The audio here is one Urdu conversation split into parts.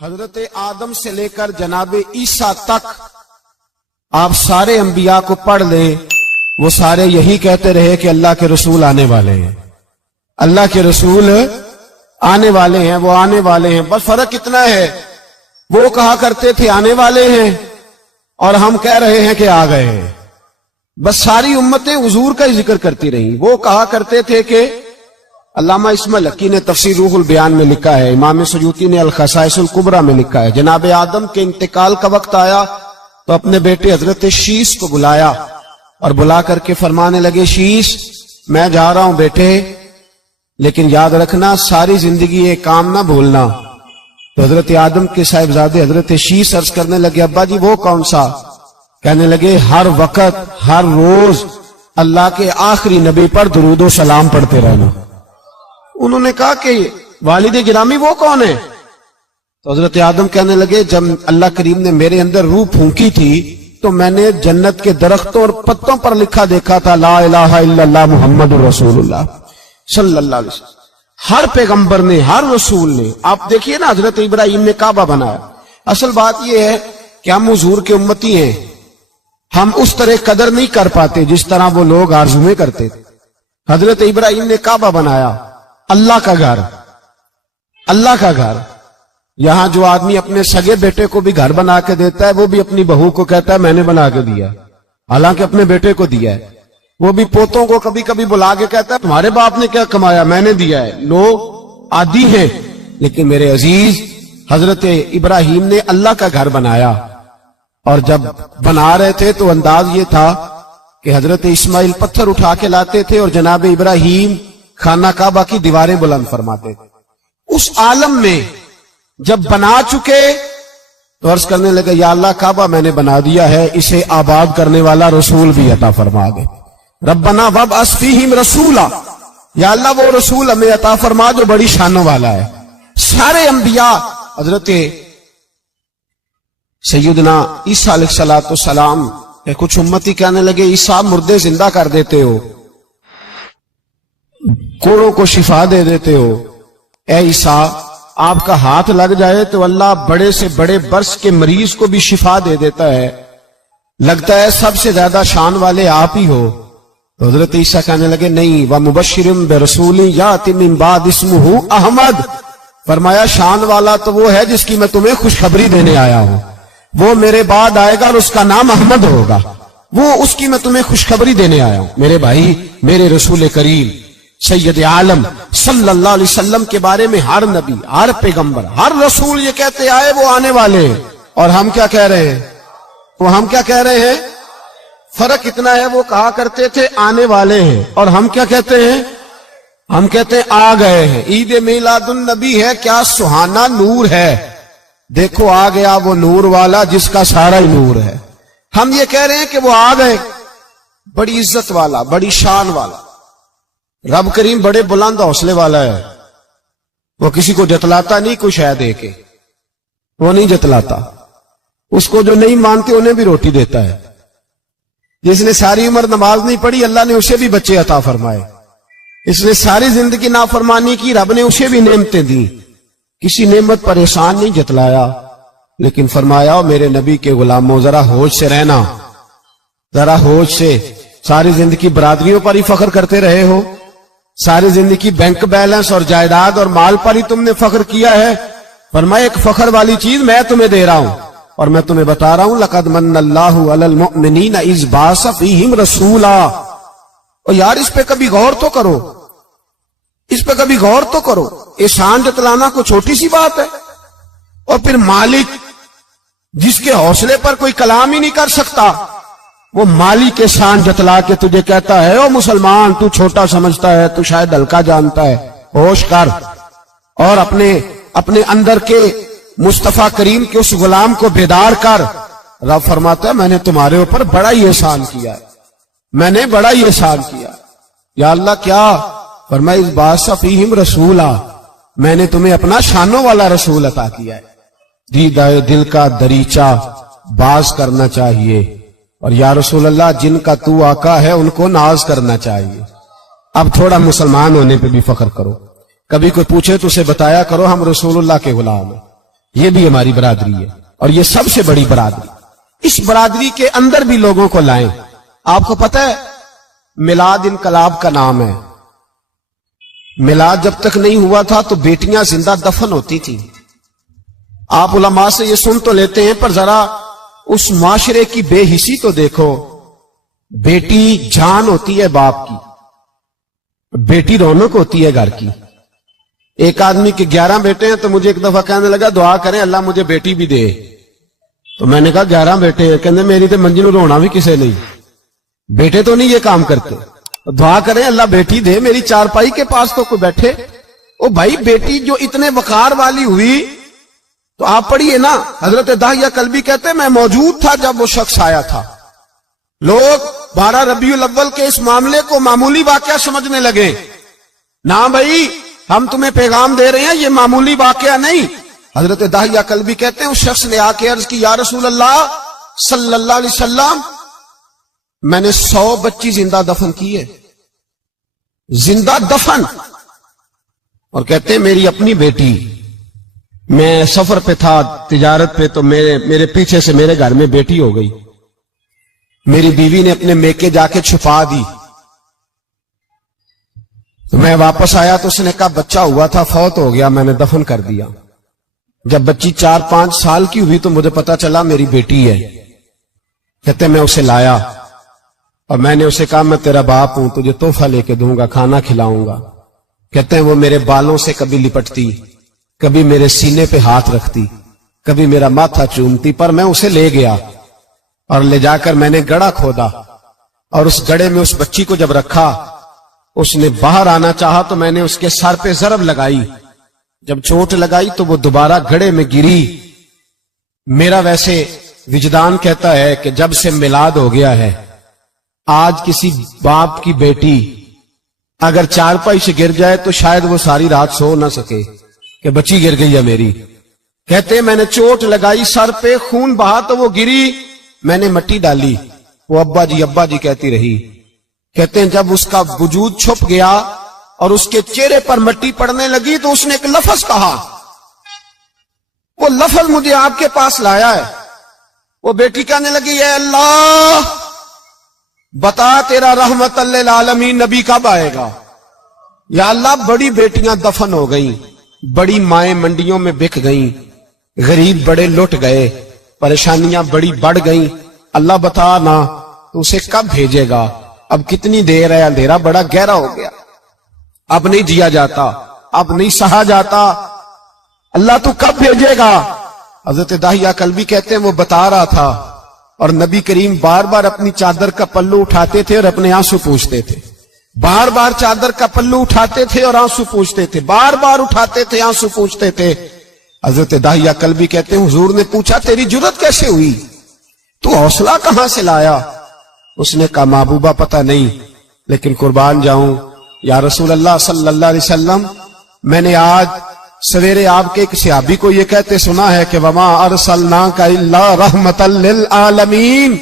حضرت آدم سے لے کر جناب عیسیٰ تک آپ سارے انبیاء کو پڑھ لیں، وہ سارے یہی کہتے رہے کہ اللہ کے رسول آنے والے ہیں، اللہ کے رسول آنے والے ہیں، وہ آنے والے ہیں۔ بس فرق اتنا ہے، وہ کہا کرتے تھے آنے والے ہیں اور ہم کہہ رہے ہیں کہ آ گئے ہیں۔ بس ساری امتیں حضور کا ہی ذکر کرتی رہیں۔ وہ کہا کرتے تھے کہ علامہ اسماعیل حقی نے تفسیر روح البیان میں لکھا ہے، امام سیوطی نے الخصائص الکبریٰ میں لکھا ہے، جناب آدم کے انتقال کا وقت آیا تو اپنے بیٹے حضرت شیس کو بلایا اور بلا کر کے فرمانے لگے، شیس میں جا رہا ہوں بیٹے، لیکن یاد رکھنا ساری زندگی یہ کام نہ بھولنا۔ تو حضرت آدم کے صاحبزادے حضرت شیس عرض کرنے لگے، ابا جی وہ کون سا؟ کہنے لگے ہر وقت ہر روز اللہ کے آخری نبی پر درود و سلام پڑھتے رہنا۔ انہوں نے کہا کہ والد گرامی وہ کون ہے؟ تو حضرت آدم کہنے لگے، جب اللہ کریم نے میرے اندر روح پھونکی تھی تو میں نے جنت کے درختوں اور پتوں پر لکھا دیکھا تھا لا الہ الا اللہ محمد رسول اللہ صلی اللہ علیہ وسلم۔ ہر پیغمبر نے، ہر رسول نے، آپ دیکھیے نا حضرت ابراہیم نے کعبہ بنایا۔ اصل بات یہ ہے کہ ہم حضور کے امتی ہیں، ہم اس طرح قدر نہیں کر پاتے جس طرح وہ لوگ آرزویں کرتے تھے۔ حضرت ابراہیم نے کعبہ بنایا، اللہ کا گھر، اللہ کا گھر۔ یہاں جو آدمی اپنے سگے بیٹے کو بھی گھر بنا کے دیتا ہے، وہ بھی اپنی بہو کو کہتا ہے میں نے بنا کے دیا، حالانکہ اپنے بیٹے کو دیا ہے۔ وہ بھی پوتوں کو کبھی کبھی بلا کے کہتا ہے تمہارے باپ نے کیا کمایا، میں نے دیا ہے۔ لوگ عادی ہیں، لیکن میرے عزیز حضرت ابراہیم نے اللہ کا گھر بنایا، اور جب بنا رہے تھے تو انداز یہ تھا کہ حضرت اسماعیل پتھر اٹھا کے لاتے تھے اور جناب ابراہیم خانہ کعبہ کی دیواریں بلند فرماتے تھے۔ اس عالم میں جب بنا چکے تو عرض کرنے لگے، یا اللہ کعبہ میں نے بنا دیا ہے، اسے آباد کرنے والا رسول بھی عطا فرما دے۔ ربنا وابعث فیہم رسولا، یا اللہ وہ رسول ہمیں عطا فرما جو بڑی شانوں والا ہے۔ سارے انبیاء حضرت سیدنا عیسیٰ علیہ السلام کچھ امتی کہنے لگے عیسیٰ مردے زندہ کر دیتے ہو، کوڑوں کو شفا دے دیتے ہو، اے عیسیٰ آپ کا ہاتھ لگ جائے تو اللہ بڑے سے بڑے برس کے مریض کو بھی شفا دے دیتا ہے، لگتا ہے سب سے زیادہ شان والے آپ ہی ہو۔ تو حضرت عیسیٰ کہنے لگے نہیں، وَمُبَشِّرٍ بِرَسُولٍ يَأْتِي مِن بَعْدِهِ اسْمُهُ احمد، فرمایا شان والا تو وہ ہے جس کی میں تمہیں خوشخبری دینے آیا ہوں، وہ میرے بعد آئے گا اور اس کا نام احمد ہوگا، وہ اس کی میں تمہیں خوشخبری دینے آیا ہوں۔ میرے بھائی، میرے رسول کریم سید عالم صلی اللہ علیہ وسلم کے بارے میں ہر نبی، ہر پیغمبر، ہر رسول یہ کہتے آئے وہ آنے والے ہیں، اور ہم کیا کہہ رہے ہیں؟ ہم کیا کہہ رہے ہیں؟ فرق اتنا ہے، وہ کہا کرتے تھے آنے والے ہیں، اور ہم کیا کہتے ہیں؟ ہم کہتے ہیں آ گئے ہیں۔ عید میلاد النبی ہے، کیا سہانا نور ہے، دیکھو آ گیا وہ نور والا جس کا سارا ہی نور ہے۔ ہم یہ کہہ رہے ہیں کہ وہ آ گئے، بڑی عزت والا، بڑی شان والا۔ رب کریم بڑے بلند حوصلے والا ہے، وہ کسی کو جتلاتا نہیں کوئی شے دے کے، وہ نہیں جتلاتا، اس کو جو نہیں مانتے انہیں بھی روٹی دیتا ہے۔ جس نے ساری عمر نماز نہیں پڑھی اللہ نے اسے بھی بچے عطا فرمائے، اس نے ساری زندگی نافرمانی کی رب نے اسے بھی نعمتیں دی، کسی نعمت پر احسان نہیں جتلایا، لیکن فرمایا میرے نبی کے غلاموں ذرا ہوش سے رہنا، ذرا ہوش سے۔ ساری زندگی برادریوں پر ہی فخر کرتے رہے ہو، ساری زندگی بینک بیلنس اور جائیداد اور مال پر ہی تم نے فخر کیا ہے، فرمایا ایک فخر والی چیز میں تمہیں دے رہا ہوں، اور میں تمہیں بتا رہا ہوں لقد من اللہ علی المؤمنین اذ بعث فیہم رسولا۔ اور یار اس پہ کبھی غور تو کرو، اس پہ کبھی غور تو کرو، احسان جتلانا کو چھوٹی سی بات ہے، اور پھر مالک جس کے حوصلے پر کوئی کلام ہی نہیں کر سکتا، وہ مالک احسان جتلا کے تجھے کہتا ہے او مسلمان تو چھوٹا سمجھتا ہے، تو شاید ہلکا جانتا ہے، ہوش کر، اور اپنے اندر کے مصطفیٰ کریم کے اس غلام کو بیدار کر۔ رب فرماتا ہے میں نے تمہارے اوپر بڑا ہی احسان کیا ہے، میں نے بڑا ہی احسان کیا۔ یا اللہ کیا؟ فرمایا اس بعث فیہم رسولا، میں نے تمہیں اپنا شانوں والا رسول عطا کیا ہے۔ دیدہ دل کا دریچہ باز کرنا چاہیے، اور یا رسول اللہ جن کا تو آقا ہے ان کو ناز کرنا چاہیے۔ اب تھوڑا مسلمان ہونے پہ بھی فخر کرو، کبھی کوئی پوچھے تو اسے بتایا کرو ہم رسول اللہ کے غلام ہیں، یہ بھی ہماری برادری ہے اور یہ سب سے بڑی برادری. اس برادری کے اندر بھی لوگوں کو لائیں. آپ کو پتہ ہے میلاد انقلاب کا نام ہے. میلاد جب تک نہیں ہوا تھا تو بیٹیاں زندہ دفن ہوتی تھیں. آپ علماء سے یہ سن تو لیتے ہیں پر ذرا اس معاشرے کی بے حسی تو دیکھو. بیٹی جان ہوتی ہے باپ کی, بیٹی رونق ہوتی ہے گھر کی. ایک آدمی کے 11 بیٹے ہیں تو مجھے ایک دفعہ کہنے لگا دعا کریں اللہ مجھے بیٹی بھی دے. تو میں نے کہا 11 بیٹے ہیں, کہنے میری تو منجی نو رونا بھی کسے نہیں, بیٹے تو نہیں یہ کام کرتے. دعا کریں اللہ بیٹی دے, میری چارپائی کے پاس تو کوئی بیٹھے. او بھائی بیٹی جو اتنے وقار والی ہوئی تو آپ پڑھیے نا, حضرت داہیہ کلبی کہتے ہیں میں موجود تھا جب وہ شخص آیا تھا. لوگ 12 ربیع الاول کے اس معاملے کو معمولی واقعہ سمجھنے لگے. نہ بھائی ہم تمہیں پیغام دے رہے ہیں یہ معمولی واقعہ نہیں. حضرت داہیہ کلبی کہتے ہیں اس شخص نے آ کے عرض کی یا رسول اللہ صلی اللہ علیہ وسلم میں نے 100 بچی زندہ دفن کی ہے, زندہ دفن. اور کہتے ہیں میری اپنی بیٹی, میں سفر پہ تھا تجارت پہ تو میرے پیچھے سے میرے گھر میں بیٹی ہو گئی. میری بیوی نے اپنے میکے جا کے چھپا دی. تو میں واپس آیا تو اس نے کہا بچہ ہوا تھا فوت ہو گیا, میں نے دفن کر دیا. جب بچی 4-5 سال کی ہوئی تو مجھے پتا چلا میری بیٹی ہے. کہتے میں اسے لایا اور میں نے اسے کہا میں تیرا باپ ہوں, تجھے تحفہ لے کے دوں گا, کھانا کھلاؤں گا. کہتے ہیں وہ میرے بالوں سے کبھی لپٹتی, کبھی میرے سینے پہ ہاتھ رکھتی, کبھی میرا ماتھا چومتی. پر میں اسے لے گیا اور لے جا کر میں نے گڑھا کھودا اور اس گڑھے میں اس بچی کو جب رکھا, اس نے باہر آنا چاہا تو میں نے اس کے سر پہ ضرب لگائی. جب چوٹ لگائی تو وہ دوبارہ گڑھے میں گری. میرا ویسے وجدان کہتا ہے کہ جب سے میلاد ہو گیا ہے آج کسی باپ کی بیٹی اگر چارپائی سے گر جائے تو شاید وہ ساری رات سو نہ سکے کہ بچی گر گئی ہے میری. کہتے ہیں میں نے چوٹ لگائی سر پہ, خون بہا تو وہ گری, میں نے مٹی ڈالی, وہ ابا جی کہتی رہی. کہتے ہیں جب اس کا وجود چھپ گیا اور اس کے چہرے پر مٹی پڑنے لگی تو اس نے ایک لفظ کہا, وہ لفظ مجھے آپ کے پاس لایا ہے. وہ بیٹی کہنے لگی اے اللہ بتا تیرا رحمت للعالمین نبی کب آئے گا. یا اللہ بڑی بیٹیاں دفن ہو گئیں, بڑی مائیں منڈیوں میں بک گئیں, غریب بڑے لٹ گئے, پریشانیاں بڑی بڑھ گئیں. اللہ بتا نا تو اسے کب بھیجے گا. اب کتنی دیر ہے, اندھیرا بڑا گہرا ہو گیا, اب نہیں جیا جاتا, اب نہیں سہا جاتا, اللہ تو کب بھیجے گا. حضرت داہیہ کلبی کہتے ہیں وہ بتا رہا تھا اور نبی کریم بار بار اپنی چادر کا پلو اٹھاتے تھے اور اپنے آنسو پوچھتے تھے. بار بار چادر کا پلو اٹھاتے تھے اور آنسو پوچھتے تھے, بار بار اٹھاتے تھے آنسو پوچھتے تھے. حضرت داہیہ کلبی کہتے ہیں حضور نے پوچھا تیری جرت کیسے ہوئی, تو حوصلہ کہاں سے لایا. اس نے کہا محبوبہ پتہ نہیں, لیکن قربان جاؤں یا رسول اللہ صلی اللہ علیہ وسلم میں نے آج سویرے آپ کے ایک صحابی کو یہ کہتے سنا ہے کہ وما ارسلناک الا رحمت للعالمین.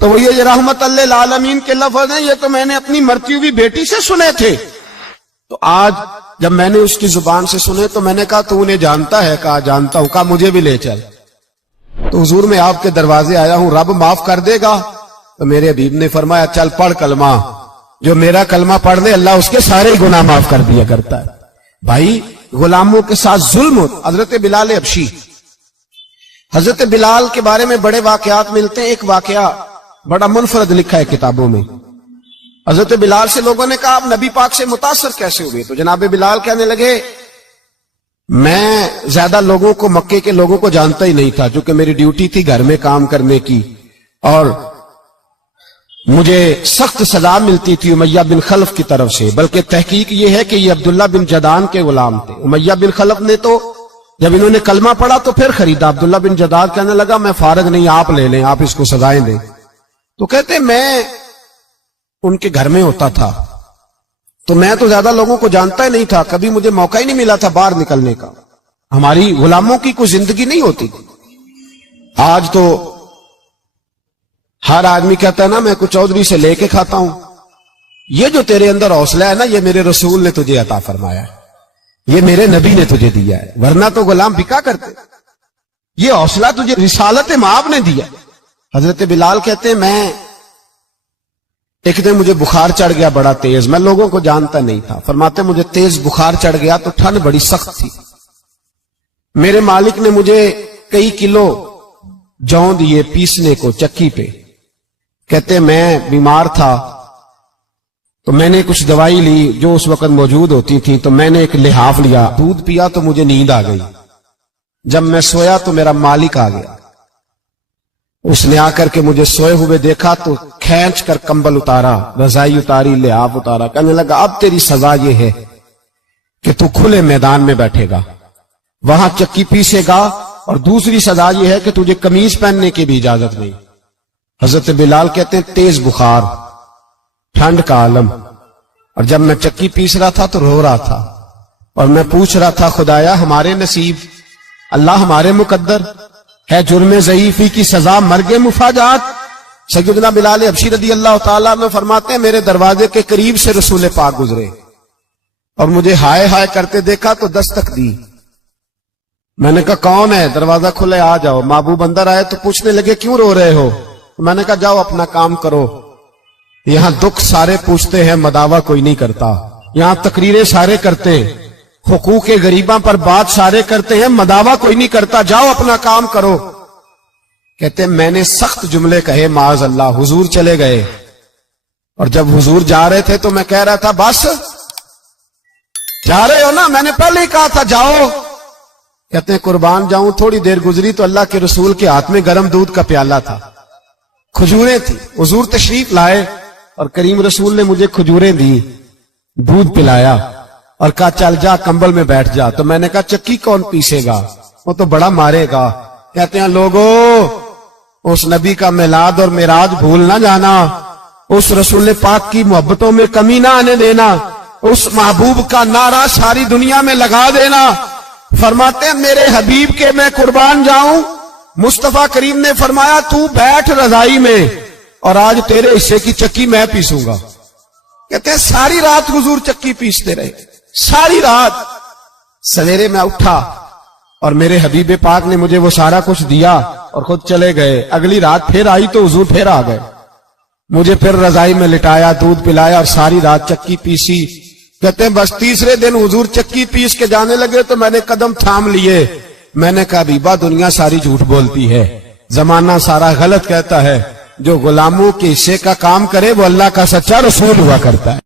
تو وہ یہ رحمت للعالمین کے لفظ ہیں, یہ تو میں نے اپنی مرتی ہوئی بیٹی سے سنے تھے. تو آج جب میں نے اس کی زبان سے سنے تو میں نے کہا تو انہیں جانتا ہے. کہا جانتا ہوں. کہا مجھے بھی لے چل. تو حضور میں آپ کے دروازے آیا ہوں, رب معاف کر دے گا. تو میرے حبیب نے فرمایا چل پڑھ کلمہ, جو میرا کلمہ پڑھ دے اللہ اس کے سارے گناہ معاف کر دیا کرتا ہے. بھائی غلاموں کے ساتھ ظلم ہوتا. حضرت بلال حبشی, حضرت بلال کے بارے میں بڑے واقعات ملتے ہیں. ایک واقعہ بڑا منفرد لکھا ہے کتابوں میں. حضرت بلال سے لوگوں نے کہا آپ نبی پاک سے متاثر کیسے ہوئے. تو جناب بلال کہنے لگے میں زیادہ لوگوں کو مکے کے لوگوں کو جانتا ہی نہیں تھا, چونکہ میری ڈیوٹی تھی گھر میں کام کرنے کی اور مجھے سخت سزا ملتی تھی امیہ بن خلف کی طرف سے. بلکہ تحقیق یہ ہے کہ یہ عبداللہ بن جدان کے غلام تھے. امیہ بن خلف نے تو جب انہوں نے کلمہ پڑھا تو پھر خریدا. عبداللہ بن جدان کہنے لگا میں فارغ نہیں, آپ لے لیں, آپ اس کو سزائیں دیں. تو کہتے میں ان کے گھر میں ہوتا تھا تو میں تو زیادہ لوگوں کو جانتا ہی نہیں تھا, کبھی مجھے موقع ہی نہیں ملا تھا باہر نکلنے کا. ہماری غلاموں کی کوئی زندگی نہیں ہوتی تھی. آج تو ہر آدمی کہتا ہے نا میں کچھ چودھری سے لے کے کھاتا ہوں. یہ جو تیرے اندر حوصلہ ہے نا یہ میرے رسول نے تجھے عطا فرمایا ہے, یہ میرے نبی نے تجھے دیا ہے, ورنہ تو غلام بکا کرتے. یہ حوصلہ تجھے رسالت مآب نے دیا. حضرت بلال کہتے ہیں میں ایک دن مجھے بخار چڑھ گیا بڑا تیز، میں لوگوں کو جانتا نہیں تھا. فرماتے مجھے تیز بخار چڑھ گیا تو ٹھنڈ بڑی سخت تھی. میرے مالک نے مجھے کئی کلو جو دیے پیسنے کو چکی پہ. کہتے میں بیمار تھا تو میں نے کچھ دوائی لی جو اس وقت موجود ہوتی تھی، تو میں نے ایک لحاف لیا، دودھ پیا تو مجھے نیند آ گئی. جب میں سویا تو میرا مالک آ گیا. اس نے آ کر کے مجھے سوئے ہوئے دیکھا تو کھینچ کر کمبل اتارا، رضائی اتاری، لحاف اتارا. کہنے لگا اب تیری سزا یہ ہے کہ تو کھلے میدان میں بیٹھے گا، وہاں چکی پیسے گا، اور دوسری سزا یہ ہے کہ تجھے قمیض پہننے کی بھی اجازت نہیں. حضرت بلال کہتے ہیں تیز بخار، ٹھنڈ کا عالم، اور جب میں چکی پیس رہا تھا تو رو رہا تھا، اور میں پوچھ رہا تھا خدایا ہمارے نصیب، اللہ ہمارے مقدر ہے جرم ضعیفی کی سزا مرگ مفاجات. سیدنا بلال حبشی رضی اللہ تعالیٰ عنہ فرماتے ہیں میرے دروازے کے قریب سے رسول پاک گزرے اور مجھے ہائے ہائے کرتے دیکھا تو دستک دی. میں نے کہا کون ہے؟ دروازہ کھلے آ جاؤ. محبوب اندر آئے تو پوچھنے لگے کیوں رو رہے ہو؟ میں نے کہا جاؤ اپنا کام کرو. یہاں دکھ سارے پوچھتے ہیں، مداوع کوئی نہیں کرتا. یہاں تقریریں سارے کرتے ہیں، حقوق غریباں پر بات سارے کرتے ہیں، مداوع کوئی نہیں کرتا. جاؤ اپنا کام کرو. کہتے ہیں میں نے سخت جملے کہے معاذ اللہ. حضور چلے گئے اور جب حضور جا رہے تھے تو میں کہہ رہا تھا بس جا رہے ہو نا، میں نے پہلے ہی کہا تھا جاؤ. کہتے ہیں قربان جاؤں. تھوڑی دیر گزری تو اللہ کے رسول کے ہاتھ میں گرم دودھ کا پیالہ تھا، کھجوریں تھی. حضور تشریف لائے اور کریم رسول نے مجھے کھجوریں دی، دودھ پلایا اور کہا چل جا کمبل میں بیٹھ جا. تو میں نے کہا چکی کون پیسے گا؟ وہ تو بڑا مارے گا. کہتے ہیں لوگو اس نبی کا میلاد اور معراج بھول نہ جانا، اس رسول پاک کی محبتوں میں کمی نہ آنے دینا، اس محبوب کا نعرہ ساری دنیا میں لگا دینا. فرماتے ہیں میرے حبیب کے میں قربان جاؤں. مصطفیٰ کریم نے فرمایا تو بیٹھ رضائی میں اور آج تیرے حصے کی چکی میں پیسوں گا. کہتے ہیں ساری رات حضور چکی پیستے رہے، ساری رات. سویرے میں اٹھا اور میرے حبیب پاک نے مجھے وہ سارا کچھ دیا اور خود چلے گئے. اگلی رات پھر آئی تو حضور پھر آ گئے، مجھے پھر رضائی میں لٹایا، دودھ پلایا اور ساری رات چکی پیسی. کہتے ہیں بس تیسرے دن حضور چکی پیس کے جانے لگے تو میں نے قدم تھام لیے. میں نے کہا حبیبہ دنیا ساری جھوٹ بولتی ہے، زمانہ سارا غلط کہتا ہے، جو غلاموں کے حصے کا کام کرے وہ اللہ کا سچا رسول ہوا کرتا ہے.